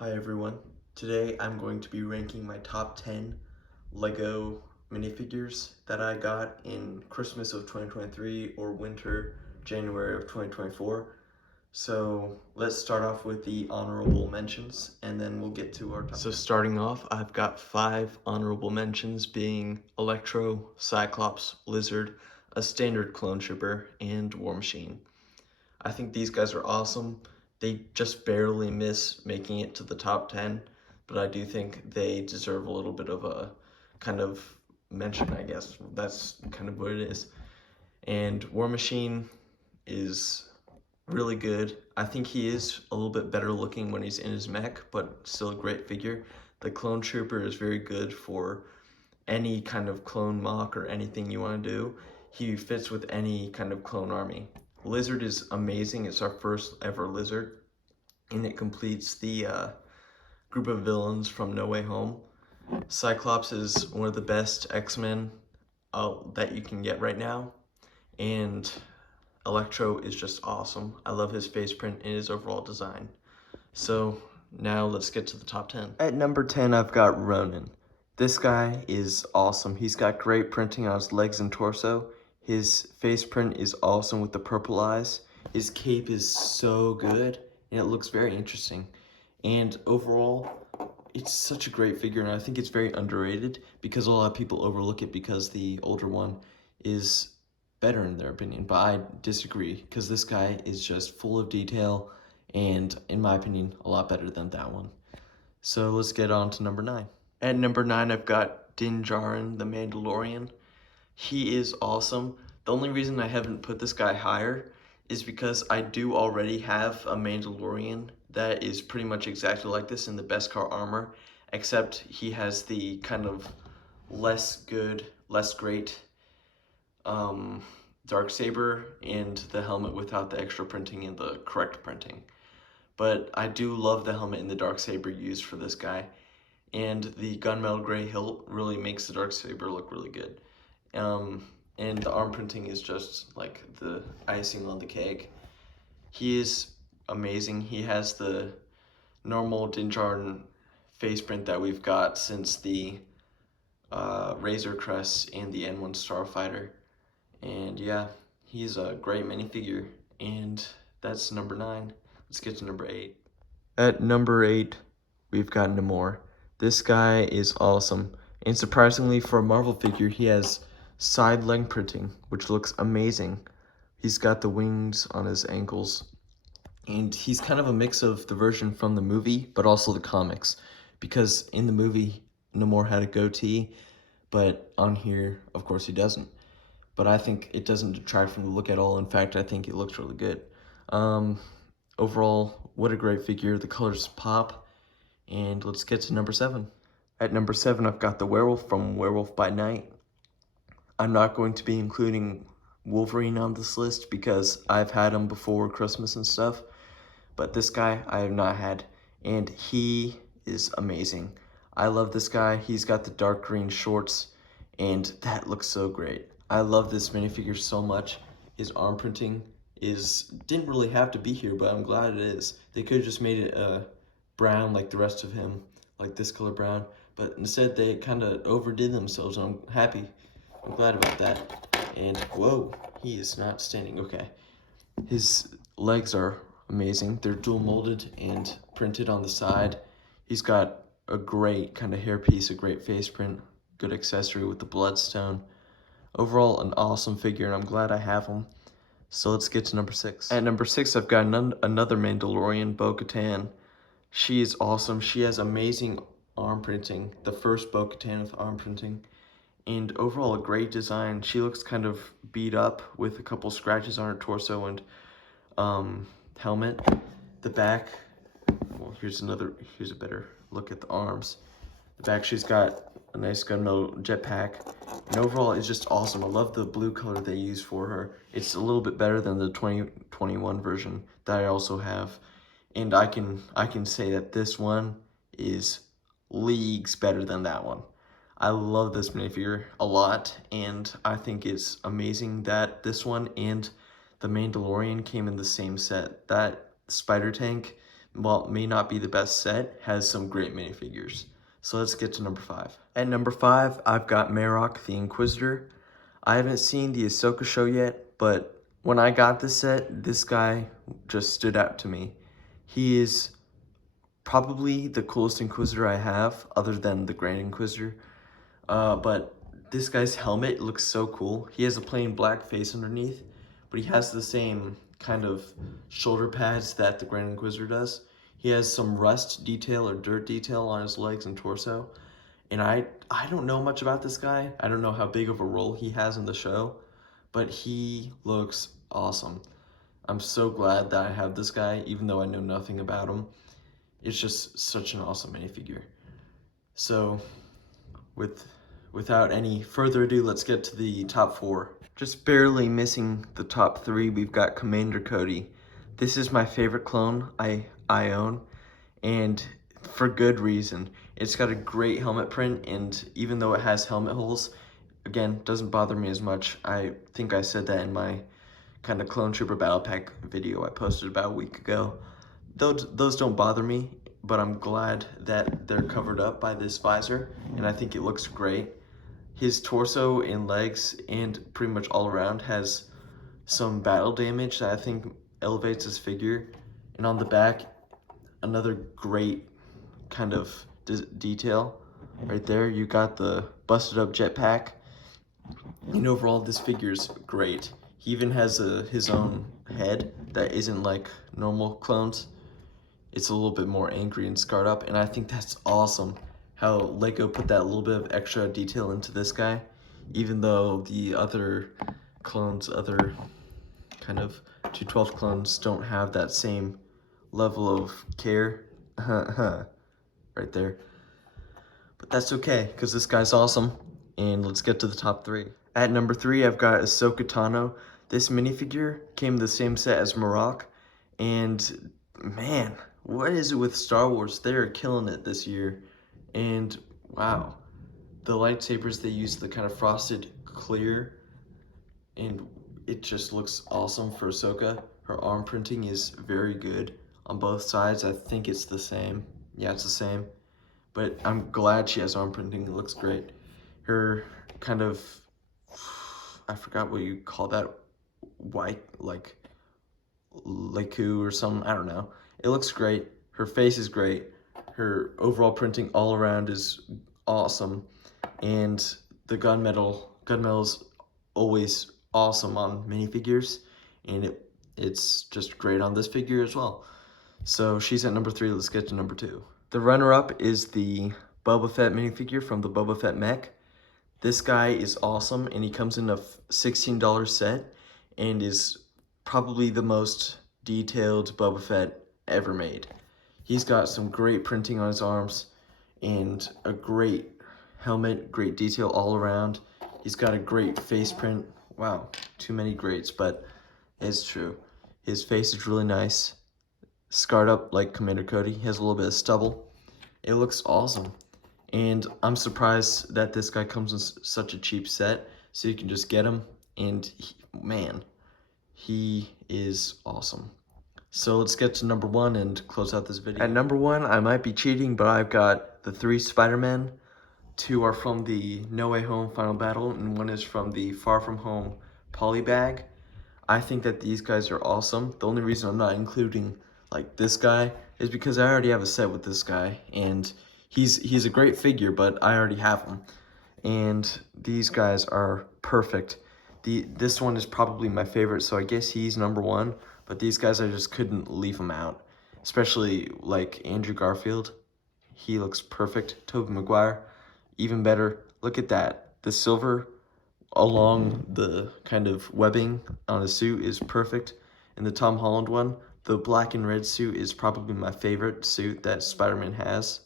Hi everyone. Today I'm going to be ranking my top 10 Lego minifigures that I got in Christmas of 2023 or winter, January of 2024. So let's start off with the honorable mentions and then we'll get to our top 10. So starting off, I've got 5 honorable mentions being Electro, Cyclops, Lizard, a standard clone trooper, and War Machine. I think these guys are awesome. They just barely miss making it to the top 10, but I do think they deserve a little bit of a kind of mention, I guess. That's kind of what it is. And War Machine is really good. I think he is a little bit better looking when he's in his mech, but still a great figure. The Clone Trooper is very good for any kind of clone mock or anything you want to do. He fits with any kind of clone army. Lizard is amazing. It's our first ever Lizard, and it completes the group of villains from No Way Home. Cyclops is one of the best X-Men that you can get right now, and Electro is just awesome. I love his face print and his overall design. So now let's get to the top 10. At number 10, I've got Ronin. This guy is awesome. He's got great printing on his legs and torso. His face print is awesome with the purple eyes. His cape is so good, and it looks very interesting. And overall, it's such a great figure, and I think it's very underrated because a lot of people overlook it because the older one is better in their opinion, but I disagree because this guy is just full of detail and, in my opinion, a lot better than that one. So let's get on to number 9. At number 9, I've got Din Djarin, the Mandalorian. He is awesome. The only reason I haven't put this guy higher is because I do already have a Mandalorian that is pretty much exactly like this in the Beskar armor, except he has the kind of less good, less great Darksaber and the helmet without the extra printing and the correct printing. But I do love the helmet and the Darksaber used for this guy. And the gunmetal gray hilt really makes the Darksaber look really good. And the arm printing is just like the icing on the cake. He is amazing. He has the normal Din Djarin face print that we've got since the Razor Crest and the N1 Starfighter. And yeah, he's a great minifigure. And that's number 9. Let's get to number 8. At number 8, we've got Namor. This guy is awesome. And surprisingly, for a Marvel figure, he has side leg printing, which looks amazing. He's got the wings on his ankles. And he's kind of a mix of the version from the movie, but also the comics. Because in the movie, Namor had a goatee, but on here, of course, he doesn't. But I think it doesn't detract from the look at all. In fact, I think it looks really good. Overall, what a great figure. The colors pop. And let's get to number 7. At number 7, I've got the Werewolf from Werewolf by Night. I'm not going to be including Wolverine on this list because I've had him before Christmas and stuff. But this guy I have not had, and he is amazing. I love this guy. He's got the dark green shorts, and that looks so great. I love this minifigure so much. His arm printing didn't really have to be here, but I'm glad it is. They could have just made it brown like the rest of him, like this color brown, but instead they kind of overdid themselves, and I'm happy. I'm glad about that. And whoa, he is not standing. Okay. His legs are amazing. They're dual molded and printed on the side. He's got a great kind of hairpiece, a great face print, good accessory with the bloodstone. Overall, an awesome figure, and I'm glad I have him. So let's get to number 6. At number 6, I've got another Mandalorian, Bo-Katan. She is awesome. She has amazing arm printing, the first Bo-Katan with arm printing, and overall a great design. She looks kind of beat up with a couple scratches on her torso and helmet. The back, well, here's a better look at the arms. The back, she's got a nice gunmetal jetpack, and overall it's just awesome. I love the blue color they use for her. It's a little bit better than the 2021 version that I also have, and I can say that this one is leagues better than that one. I love this minifigure a lot, and I think it's amazing that this one and the Mandalorian came in the same set. That spider tank while it may not be the best set, has some great minifigures. So let's get to number 5. At number 5, I've got Marok the Inquisitor. I haven't seen the Ahsoka show yet, but when I got this set, this guy just stood out to me. He is probably the coolest Inquisitor I have, other than the Grand Inquisitor. But this guy's helmet looks so cool. He has a plain black face underneath, but he has the same kind of shoulder pads that the Grand Inquisitor does. He has some rust detail or dirt detail on his legs and torso. And I don't know much about this guy. I don't know how big of a role he has in the show, but he looks awesome. I'm so glad that I have this guy, even though I know nothing about him. It's just such an awesome minifigure. So, without any further ado, let's get to the top 4. Just barely missing the top 3, we've got Commander Cody. This is my favorite clone I own, and for good reason. It's got a great helmet print, and even though it has helmet holes, again, doesn't bother me as much. I think I said that in my kind of Clone Trooper Battle Pack video I posted about a week ago. Those don't bother me, but I'm glad that they're covered up by this visor, and I think it looks great. His torso and legs and pretty much all around has some battle damage that I think elevates his figure. And on the back, another great kind of detail. Right there, you got the busted up jetpack. And overall, this figure's great. He even has his own head that isn't like normal clones. It's a little bit more angry and scarred up, and I think that's awesome how Lego put that little bit of extra detail into this guy, even though the other clones, other kind of 212 clones don't have that same level of care. Right there. But that's okay, because this guy's awesome, and let's get to the top 3. At number 3, I've got Ahsoka Tano. This minifigure came in the same set as Marok, and man, what is it with Star Wars? They are killing it this year. And wow, the lightsabers, they use the kind of frosted clear, and it just looks awesome for Ahsoka. Her arm printing is very good on both sides. I think it's the same. Yeah, it's the same. But I'm glad she has arm printing. It looks great. Her kind of, I forgot what you call that, white, like Leku or something, I don't know. It looks great. Her face is great. Her overall printing all around is awesome. And the gunmetal's always awesome on minifigures. And it's just great on this figure as well. So she's at number 3, let's get to number 2. The runner-up is the Boba Fett minifigure from the Boba Fett mech. This guy is awesome, and he comes in a $16 set and is probably the most detailed Boba Fett ever made. He's got some great printing on his arms and a great helmet, great detail all around. He's got a great face print. Wow, too many greats, but it's true. His face is really nice. Scarred up like Commander Cody. He has a little bit of stubble. It looks awesome. And I'm surprised that this guy comes in such a cheap set, so you can just get him, and man, he is awesome. So let's get to number 1 and close out this video. At number 1, I might be cheating, but I've got the 3 Spider-Men. 2 are from the No Way Home Final Battle, and 1 is from the Far From Home Polybag. I think that these guys are awesome. The only reason I'm not including like this guy is because I already have a set with this guy, and he's a great figure, but I already have him. And these guys are perfect. This one is probably my favorite, so I guess he's number 1, but these guys, I just couldn't leave them out. Especially like Andrew Garfield. He looks perfect. Tobey Maguire, even better. Look at that. The silver along the kind of webbing on the suit is perfect. And the Tom Holland one, the black and red suit is probably my favorite suit that Spider-Man has,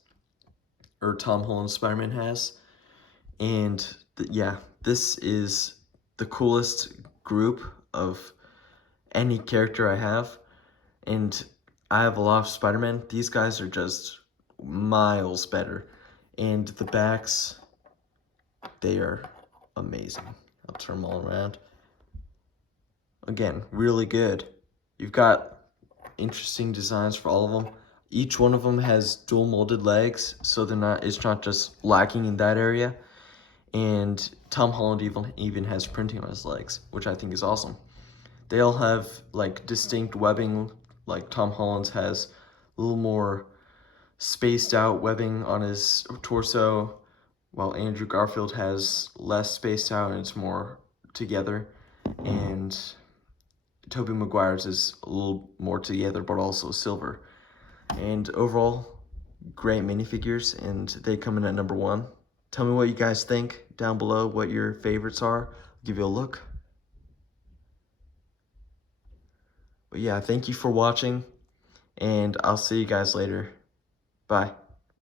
or Tom Holland Spider-Man has. And yeah, this is the coolest group of any character I have. And I have a lot of Spider-Man. These guys are just miles better. And the backs, they are amazing. I'll turn them all around. Again, really good. You've got interesting designs for all of them. each one of them has dual molded legs, so it's not just lacking in that area. And Tom Holland even has printing on his legs, which I think is awesome. They all have like distinct webbing. Like Tom Holland's has a little more spaced out webbing on his torso, while Andrew Garfield has less spaced out and it's more together. And Tobey Maguire's is a little more together, but also silver. And overall, great minifigures, and they come in at number 1. Tell me what you guys think down below, what your favorites are. I'll give you a look. But yeah, thank you for watching, and I'll see you guys later. Bye.